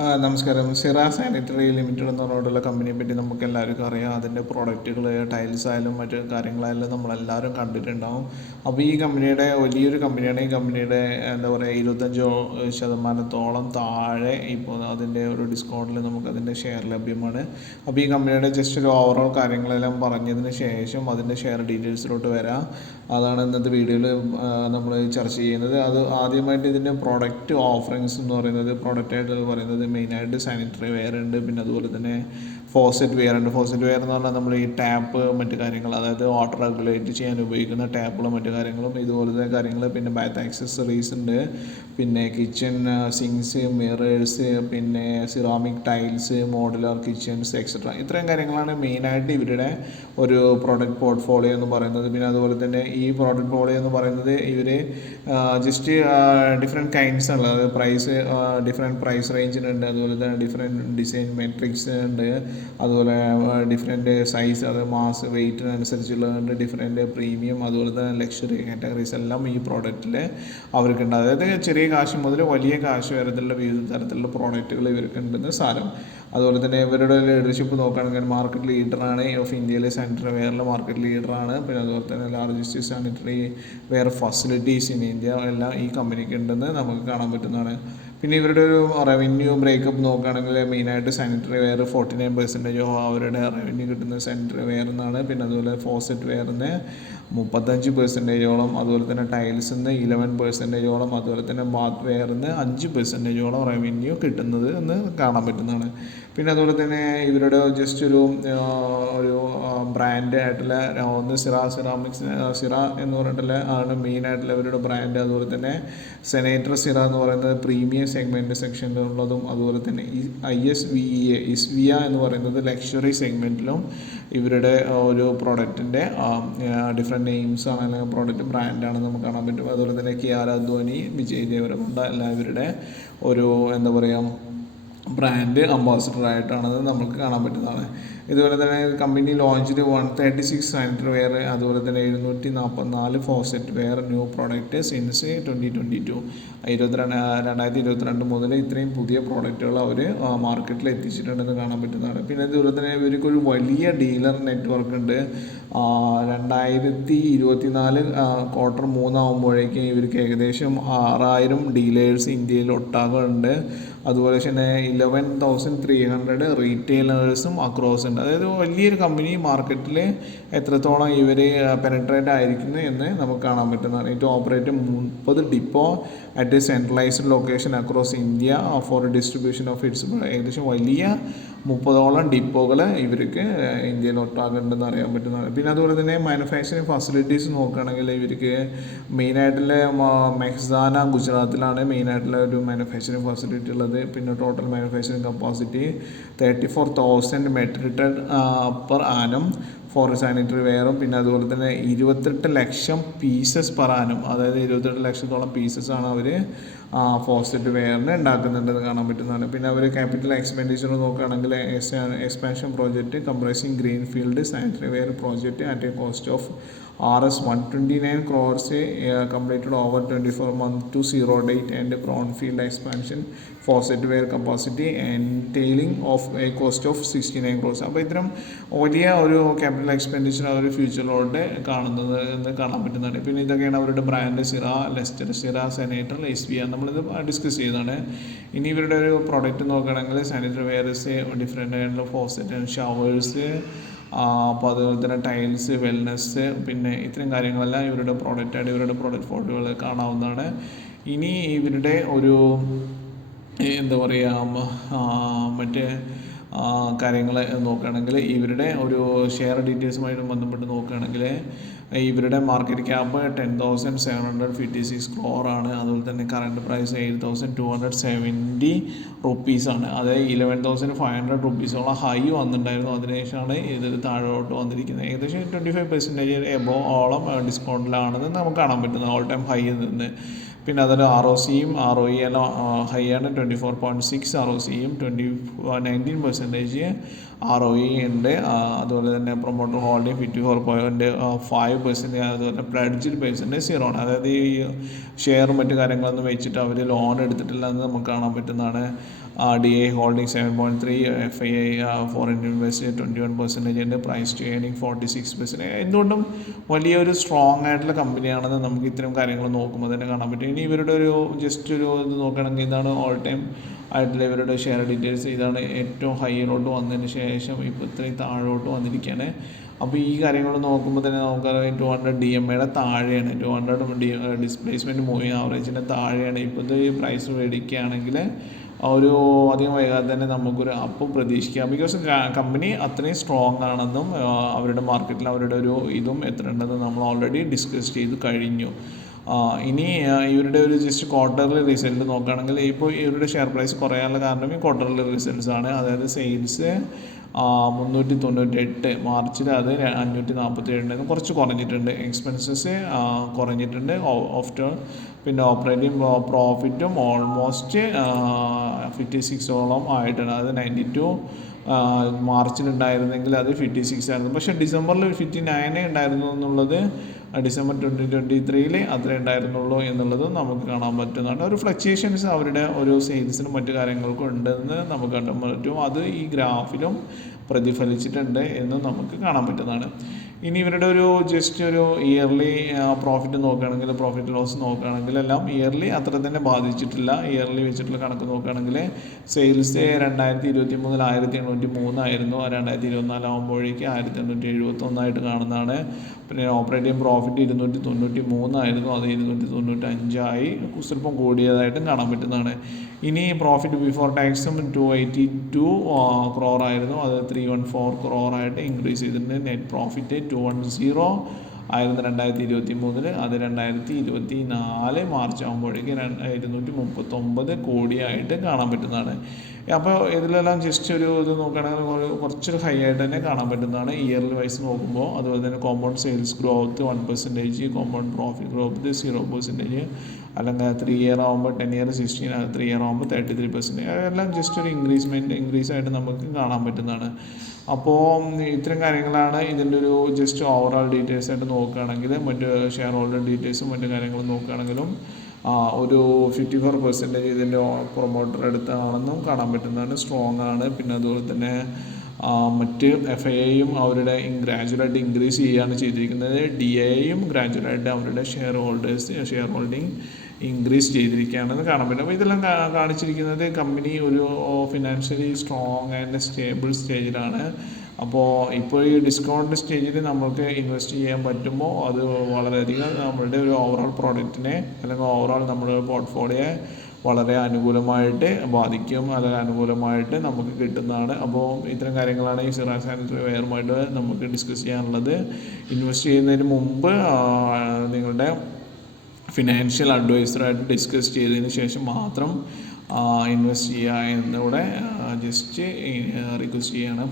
നമസ്കാരം. സിറ sanitary limited എന്ന് പറഞ്ഞിട്ടുള്ള കമ്പനിയെ പറ്റി നമുക്ക് എല്ലാവർക്കും അറിയാം. അതിൻ്റെ പ്രോഡക്റ്റുകൾ ടൈൽസ് ആയാലും മറ്റു കാര്യങ്ങളായാലും നമ്മളെല്ലാവരും കണ്ടിട്ടുണ്ടാവും. അപ്പോൾ ഈ കമ്പനിയുടെ വലിയൊരു കമ്പനിയാണ്. ഈ കമ്പനിയുടെ എന്താ പറയുക 25% താഴെ ഇപ്പോൾ അതിൻ്റെ ഒരു ഡിസ്കൗണ്ടിൽ നമുക്കതിൻ്റെ ഷെയർ ലഭ്യമാണ്. അപ്പോൾ ഈ കമ്പനിയുടെ ജസ്റ്റ് ഒരു ഓവറോൾ കാര്യങ്ങളെല്ലാം പറഞ്ഞതിന് ശേഷം അതിൻ്റെ ഷെയർ ഡീറ്റെയിൽസിലോട്ട് വരാം. അതാണ് ഇന്നത്തെ വീഡിയോയിൽ നമ്മൾ ചർച്ച ചെയ്യുന്നത്. അത് ആദ്യമായിട്ട് ഇതിൻ്റെ പ്രോഡക്റ്റ് ഓഫറിങ്സ് എന്ന് പറയുന്നത് പ്രോഡക്റ്റായിട്ട് പറയുന്നത് മെയിനായിട്ട് സാനിറ്ററി വെയർ ഉണ്ട്. പിന്നെ അതുപോലെ തന്നെ ഫോസറ്റ് വെയർ ഉണ്ട്. ഫോസറ്റ് വെയർ എന്ന് പറഞ്ഞാൽ നമ്മൾ ഈ ടാപ്പ് മറ്റു കാര്യങ്ങൾ, അതായത് വാട്ടർ റെഗുലേറ്റ് ചെയ്യാൻ ഉപയോഗിക്കുന്ന ടാപ്പുകളും മറ്റു കാര്യങ്ങളും ഇതുപോലത്തെ കാര്യങ്ങൾ. പിന്നെ ബാത്ത് ആക്സസറീസ് ഉണ്ട്. പിന്നെ കിച്ചൺ സിങ്സ്, മിറേഴ്സ്, പിന്നെ ceramic tiles, modular kitchens etcetera. ഇത്രയും കാര്യങ്ങളാണ് മെയിനായിട്ട് ഇവരുടെ ഒരു പ്രോഡക്റ്റ് പോർട്ട്ഫോളിയോ എന്ന് പറയുന്നത്. പിന്നെ അതുപോലെ തന്നെ ഈ പ്രോഡക്റ്റ് പോർട്ട്ഫോളിയോ എന്ന് പറയുന്നത് ഇവർ ജസ്റ്റ് ഡിഫറെൻറ്റ് കൈൻഡ്സ് ആണ്. അതായത് പ്രൈസ് ഡിഫറെൻറ്റ് പ്രൈസ് റേഞ്ചിനുണ്ട്. അതുപോലെ തന്നെ ഡിഫറെൻറ്റ് ഡിസൈൻ മെട്രിക്സ് ഉണ്ട്. അതുപോലെ ഡിഫറെൻറ്റ് സൈസ്, അത് മാസ് വെയ്റ്റിനനുസരിച്ചുള്ളതുണ്ട്. ഡിഫറെൻറ്റ് പ്രീമിയം അതുപോലെ തന്നെ ലക്ഷറി കാറ്റഗറീസ് എല്ലാം ഈ പ്രോഡക്റ്റിൽ അവർക്കുണ്ട്. അതായത് ചെറിയ കാശ് മുതൽ വലിയ കാശ് വരത്തുള്ള വിവിധ തരത്തിലുള്ള പ്രോഡക്റ്റുകൾ ഇവർക്കുണ്ടെന്ന് സാരം. അതുപോലെ തന്നെ ഇവരുടെ ലീഡർഷിപ്പ് നോക്കുകയാണെങ്കിൽ മാർക്കറ്റ് ലീഡറാണ്. ഓഫ് ഇന്ത്യയിലെ സാനിറ്ററി വെയറിലെ മാർക്കറ്റ് ലീഡറാണ്. പിന്നെ അതുപോലെ തന്നെ largest sanitary ware facilities in India എല്ലാം ഈ കമ്പനിക്ക് ഉണ്ടെന്ന് നമുക്ക് കാണാൻ പറ്റുന്നതാണ്. പിന്നെ ഇവരുടെ ഒരു റവന്യൂ ബ്രേക്കപ്പ് നോക്കുകയാണെങ്കിൽ മെയിനായിട്ട് സാനിറ്ററി വെയർ 49% അവരുടെ റവന്യൂ കിട്ടുന്നത് സാനിറ്ററി വെയർ എന്നാണ്. പിന്നെ അതുപോലെ ഫോസറ്റ് വെയറിന് 35%, അതുപോലെ തന്നെ ടൈൽസിന്ന് 11%, അതുപോലെ തന്നെ ബാത്ത് വെയറിന് 5% റവന്യൂ കിട്ടുന്നത് എന്ന് കാണാൻ പറ്റുന്നതാണ്. പിന്നെ അതുപോലെ തന്നെ ഇവരുടെ ജസ്റ്റ് ഒരു ബ്രാൻഡ് ആയിട്ടുള്ള ഒന്ന് സിറ എന്ന് പറഞ്ഞിട്ടുള്ള ആണ് മെയിനായിട്ടുള്ള ഇവരുടെ ബ്രാൻഡ്. അതുപോലെ തന്നെ സെനേറ്റർ സിറ എന്ന് പറയുന്നത് പ്രീമിയം സെഗ്മെൻറ്റ് സെക്ഷനിലുള്ളതും, അതുപോലെ തന്നെ ഇസ്വിയ എന്ന് പറയുന്നത് ലക്ഷറി സെഗ്മെൻറ്റിലും ഇവരുടെ ഒരു പ്രോഡക്റ്റിൻ്റെ ഡിഫറെൻറ്റ് നെയിംസ് ആണ്, അല്ലെങ്കിൽ പ്രോഡക്റ്റ് ബ്രാൻഡാണെന്ന് നമുക്ക് കാണാൻ പറ്റും. അതുപോലെ തന്നെ കിയാര അദ്വാനി, വിജയ് ദേവരകൊണ്ട എല്ലാം ഇവരുടെ ഒരു എന്താ പറയുക ബ്രാൻഡ് അംബാസിഡറായിട്ടാണത് നമുക്ക് കാണാൻ പറ്റുന്നതാണ്. ഇതുപോലെ തന്നെ കമ്പനി ലോഞ്ചിന് 136 സാനിറ്ററി വെയർ, അതുപോലെ തന്നെ 744 faucet ware new product since 2022 2022 മുതൽ ഇത്രയും പുതിയ പ്രോഡക്റ്റുകൾ അവർ മാർക്കറ്റിൽ എത്തിച്ചിട്ടുണ്ടെന്ന് കാണാൻ പറ്റുന്നതാണ്. പിന്നെ അതുപോലെ തന്നെ ഇവർക്കൊരു വലിയ ഡീലർ നെറ്റ്വർക്ക് ഉണ്ട്. 2024 Q3 ആകുമ്പോഴേക്കും ഇവർക്ക് ഏകദേശം 6000 ഡീലേഴ്സ് ഇന്ത്യയിൽ ഒട്ടാകെ ഉണ്ട്. അതുപോലെ തന്നെ 11,300 റീറ്റെയിലേഴ്സും അക്രോസ് ഉണ്ട്. അതായത് വലിയൊരു കമ്പനി മാർക്കറ്റിൽ എത്രത്തോളം ഇവർ പെനട്രേറ്റ് ആയിരിക്കുന്നു എന്ന് നമുക്ക് കാണാൻ പറ്റുന്നതാണ്. It operate 30 depot at centralised location across India for distribution of its. ഏകദേശം വലിയ 30ഓളം ഡിപ്പോകൾ ഇവർക്ക് ഇന്ത്യയിൽ ഒട്ടാകുന്നുണ്ടെന്ന് അറിയാൻ പറ്റുന്നതാണ്. പിന്നെ അതുപോലെ തന്നെ മാനുഫാക്ചറിങ് ഫെസിലിറ്റീസ് നോക്കുകയാണെങ്കിൽ ഇവർക്ക് മെയിനായിട്ടുള്ള മെഹ്സാന ഗുജറാത്തിലാണ് മെയിനായിട്ടുള്ള ഒരു മാനുഫാക്ചറിങ് ഫെസിലിറ്റി ഉള്ളത്. പിന്നെ total manufacturing capacity 34,000 metric ton per annum for sanitary വെയറും. പിന്നെ അതുപോലെ തന്നെ 28 ലക്ഷം പീസസ് പെർ ആനം, അതായത് 28 ലക്ഷത്തോളം പീസസാണ് അവർ ഫോസറ്റ് വെയറിന് ഉണ്ടാക്കുന്നുണ്ടെന്ന് കാണാൻ പറ്റുന്നതാണ്. പിന്നെ അവർ ക്യാപിറ്റൽ എക്സ്പെൻഡിച്ചർ നോക്കുകയാണെങ്കിൽ expansion project comprising green field sanitary ware project at A cost of Rs 129 crores completed over 24 months to zero date, and brownfield expansion faucet wear capacity entailing of a cost of 69 crores. അപ്പോൾ ഇത്തരം വലിയ ഒരു capital expenditure അവർ ഫ്യൂച്ചറിലോട്ട് കാണുന്നത് എന്ന് കാണാൻ പറ്റുന്നതാണ്. പിന്നെ ഇതൊക്കെയാണ് അവരുടെ ബ്രാൻഡ് സിറ, ലെസ്റ്റർ സിറ, സെനേറ്റർ, ഇസ്വിയ നമ്മളിത് ഡിസ്കസ് ചെയ്തതാണ്. ഇനി ഇവരുടെ ഒരു പ്രോഡക്റ്റ് നോക്കുകയാണെങ്കിൽ സാനിറ്ററി വെയർസ്, ഡിഫറെൻ്റ് ആയിട്ടുള്ള ഫോസറ്റ് ആൻഡ് ഷവേഴ്സ്, അപ്പോൾ അതുപോലെ തന്നെ ടൈൽസ്, വെൽനെസ്, പിന്നെ ഇത്രയും കാര്യങ്ങളെല്ലാം ഇവരുടെ പ്രോഡക്റ്റായിട്ട് ഇവരുടെ പ്രോഡക്റ്റ് ഫോട്ടോകൾ കാണാവുന്നതാണ്. ഇനി ഇവരുടെ ഒരു എന്താ പറയുക മറ്റേ കാര്യങ്ങൾ നോക്കുകയാണെങ്കിൽ ഇവരുടെ ഒരു ഷെയർ ഡീറ്റെയിൽസുമായിട്ട് ബന്ധപ്പെട്ട് നോക്കുകയാണെങ്കിൽ ഇവരുടെ മാർക്കറ്റ് ക്യാപ്പ് 10,756 crore ആണ്. അതുപോലെ തന്നെ കറണ്ട് പ്രൈസ് 8,270 റുപ്പീസാണ്. അതായത് 11,500 റുപ്പീസോളം ഹൈ വന്നിട്ടുണ്ടായിരുന്നു. അതിനുശേഷമാണ് ഇതിൽ താഴോട്ട് വന്നിരിക്കുന്നത്. ഏകദേശം 25% എബോ ഓളം ഡിസ്കൗണ്ടിലാണെന്ന് നമുക്ക് കാണാൻ പറ്റുന്നത് ഓൾ ടൈം ഹൈയിൽ നിന്ന്. പിന്നെ അതിൽ ROE എല്ലാം ഹൈ ആണ്. 24.6 ROCയും 19% ROE ഉണ്ട്. അതുപോലെ തന്നെ പ്രൊമോട്ടർ ഹോൾഡിംഗ് 54.5%, അതുപോലെ പ്ലഡ്ജ്ഡ് പെർസെൻറ്റേജ് 0 ആണ്. അതായത് ഈ ഷെയറും മറ്റു കാര്യങ്ങളൊന്നും വെച്ചിട്ട് അവർ ലോൺ എടുത്തിട്ടില്ല എന്ന് നമുക്ക് കാണാൻ പറ്റുന്നതാണ്. DI holding 7.3, FII foreign invest 21% ഉണ്ട്. Price to earning 46%. എന്തുകൊണ്ടും വലിയൊരു സ്ട്രോങ് ആയിട്ടുള്ള കമ്പനിയാണെന്ന് നമുക്ക് ഇത്തരം കാര്യങ്ങൾ നോക്കുമ്പോൾ തന്നെ കാണാൻ പറ്റും. ഇനി ഇവരുടെ ഒരു ജസ്റ്റ് ഒരു ഇത് നോക്കുകയാണെങ്കിൽ ഇതാണ് ഓൾ ടൈം ആയിട്ടുള്ള ഇവരുടെ ഷെയർ ഡീറ്റെയിൽസ്. ഇതാണ് ഏറ്റവും ഹൈയിലോട്ട് വന്നതിന് ശേഷം ഇപ്പോൾ ഇത്രയും താഴോട്ട് വന്നിരിക്കുകയാണ്. അപ്പോൾ ഈ കാര്യങ്ങൾ നോക്കുമ്പോൾ തന്നെ നമുക്കറിയാം 200 DMAയുടെ താഴെയാണ്, 200 ഡിസ്പ്ലേസ്മെൻറ്റ് മൂവിങ് ആവറേജിൻ്റെ താഴെയാണ്. ഇപ്പോഴത്തെ ഈ പ്രൈസ് മേടിക്കുകയാണെങ്കിൽ ഒരു അധികം വൈകാതെ തന്നെ നമുക്കൊരു അപ്പ് പ്രതീക്ഷിക്കാം. ബിക്കോസ് കമ്പനി അത്രയും സ്ട്രോങ് ആണെന്നും അവരുടെ മാർക്കറ്റിൽ അവരുടെ ഒരു ഇതും എത്ര ഉണ്ടെന്ന് നമ്മൾ ഓൾറെഡി ഡിസ്കസ് ചെയ്ത് കഴിഞ്ഞു. ഇനി ഇവരുടെ ഒരു ജസ്റ്റ് ക്വാർട്ടർലി റിസൾട്ട് നോക്കുകയാണെങ്കിൽ ഇപ്പോൾ ഇവരുടെ ഷെയർ പ്രൈസ് കുറയാനുള്ള കാരണം ഈ ക്വാർട്ടർലി റിസൾട്ട്സ് ആണ്. അതായത് സെയിൽസ് 398, മാർച്ചിൽ അത് 547 കുറച്ച് കുറഞ്ഞിട്ടുണ്ട്. എക്സ്പെൻസസ് കുറഞ്ഞിട്ടുണ്ട് ഓഫ്റ്റർ. പിന്നെ ഓപ്പറേറ്റിംഗ് പ്രോഫിറ്റും ഓൾമോസ്റ്റ് 56ഓളം ആയിട്ടാണ്. അത് 92 മാർച്ചിലുണ്ടായിരുന്നെങ്കിൽ അത് 56 ആയിരുന്നു. പക്ഷേ ഡിസംബറിൽ 59 ഉണ്ടായിരുന്നു എന്നുള്ളത് ഡിസംബർ 2023 അത്രേ ഉണ്ടായിരുന്നുള്ളൂ എന്നുള്ളത് നമുക്ക് കാണാൻ പറ്റുന്നതാണ്. ഒരു ഫ്ലക്ച്വേഷൻസ് അവരുടെ ഒരു സെയിൽസിനും മറ്റു കാര്യങ്ങൾക്കും ഉണ്ടെന്ന് നമുക്ക് കാണാൻ പറ്റും. അത് ഈ ഗ്രാഫിലും പ്രതിഫലിച്ചിട്ടുണ്ട് എന്ന് നമുക്ക് കാണാൻ പറ്റുന്നതാണ്. ഇനി ഇവരുടെ ഒരു ജസ്റ്റ് ഒരു ഇയർലി പ്രോഫിറ്റ് നോക്കുകയാണെങ്കിൽ, പ്രോഫിറ്റ് ലോസ് നോക്കുകയാണെങ്കിൽ എല്ലാം ഇയർലി അത്ര തന്നെ ബാധിച്ചിട്ടില്ല. ഇയർലി വെച്ചിട്ടുള്ള കണക്ക് നോക്കുകയാണെങ്കിൽ സെയിൽസ് 2023 1803 ആയിരുന്നു, 2024 ആകുമ്പോഴേക്ക് 1871 കാണുന്നതാണ്. പിന്നെ ഓപ്പറേറ്റിംഗ് പ്രോഫിറ്റ് 293 ആയിരുന്നു, അത് 295 സ്വല്പം കൂടിയതായിട്ടും കാണാൻ പറ്റുന്നതാണ്. ഇനി പ്രോഫിറ്റ് ബിഫോർ ടാക്സും 282 crore ആയിരുന്നു, അത് 314 crore ആയിട്ട് ഇൻക്രീസ് ചെയ്തിട്ടുണ്ട്. നെറ്റ് പ്രോഫിറ്റ് 210 ആയിരുന്നു 2023, അത് 2024 മാർച്ച് ആകുമ്പോഴേക്ക് 239 കോടിയായിട്ട് കാണാൻ പറ്റുന്നതാണ്. അപ്പോൾ ഇതിലെല്ലാം ജസ്റ്റ് ഒരു ഇത് നോക്കുകയാണെങ്കിൽ കുറച്ചൊരു ഹൈ ആയിട്ട് തന്നെ കാണാൻ പറ്റുന്നതാണ് ഇയർലി വൈസ് നോക്കുമ്പോൾ. അതുപോലെ തന്നെ compound sales growth 1%, compound profit growth 0%, അല്ലെങ്കിൽ 3 ഇയർ ആകുമ്പോൾ 10 ഇയർ 16, 3 ഇയർ ആകുമ്പോൾ 33%. അതെല്ലാം ജസ്റ്റ് ഒരു ഇൻക്രീസ് ആയിട്ട് നമുക്ക് കാണാൻ പറ്റുന്നതാണ്. അപ്പോൾ ഇത്തരം കാര്യങ്ങളാണ് ഇതിൻ്റെ ഒരു ജസ്റ്റ് ഓവറോൾ ഡീറ്റെയിൽസ് ആയിട്ട് നോക്കുകയാണെങ്കിൽ. മറ്റ് ഷെയർ ഹോൾഡർ ഡീറ്റെയിൽസും മറ്റു കാര്യങ്ങളും നോക്കുകയാണെങ്കിലും ഒരു 54% ഇതിൻ്റെ പ്രൊമോട്ടർ അടുത്താണെന്നും കാണാൻ പറ്റുന്നതാണ്. സ്ട്രോങ് ആണ്. പിന്നെ അതുപോലെ തന്നെ മറ്റ് FIIയും അവരുടെ ഗ്രാജുവലായിട്ട് ഇൻക്രീസ് ചെയ്യുകയാണ് ചെയ്തിരിക്കുന്നത്. DIയും ഗ്രാജുവലായിട്ട് അവരുടെ ഷെയർ ഹോൾഡിംഗ് ഇൻക്രീസ് ചെയ്തിരിക്കുകയാണെന്ന് കാണാൻ പറ്റും. അപ്പോൾ ഇതെല്ലാം കാണിച്ചിരിക്കുന്നത് കമ്പനി ഒരു ഫിനാൻഷ്യലി സ്ട്രോങ് ആൻഡ് സ്റ്റേബിൾ സ്റ്റേജിലാണ്. അപ്പോൾ ഇപ്പോൾ ഈ ഡിസ്കൗണ്ട് സ്റ്റേജിൽ നമ്മൾക്ക് ഇൻവെസ്റ്റ് ചെയ്യാൻ പറ്റുമ്പോൾ അത് വളരെയധികം നമ്മളുടെ ഒരു ഓവറോൾ പ്രോഡക്റ്റിനെ അല്ലെങ്കിൽ ഓവറോൾ നമ്മുടെ പോർട്ട്ഫോളിയോയെ വളരെ അനുകൂലമായിട്ട് ബാധിക്കും, അല്ലെങ്കിൽ അനുകൂലമായിട്ട് നമുക്ക് കിട്ടുന്നതാണ്. അപ്പോൾ ഇത്തരം കാര്യങ്ങളാണ് ഈ സിറാജ് സാനിറ്ററി വെയറുമായിട്ട് നമുക്ക് ഡിസ്കസ് ചെയ്യാനുള്ളത്. ഇൻവെസ്റ്റ് ചെയ്യുന്നതിന് മുമ്പ് നിങ്ങളുടെ ഫിനാൻഷ്യൽ അഡ്വൈസറായിട്ട് ഡിസ്കസ് ചെയ്തതിന് ശേഷം മാത്രം ഇൻവെസ്റ്റ് ചെയ്യുക എന്നിവിടെ ജസ്റ്റ് റിക്വസ്റ്റ് ചെയ്യണം.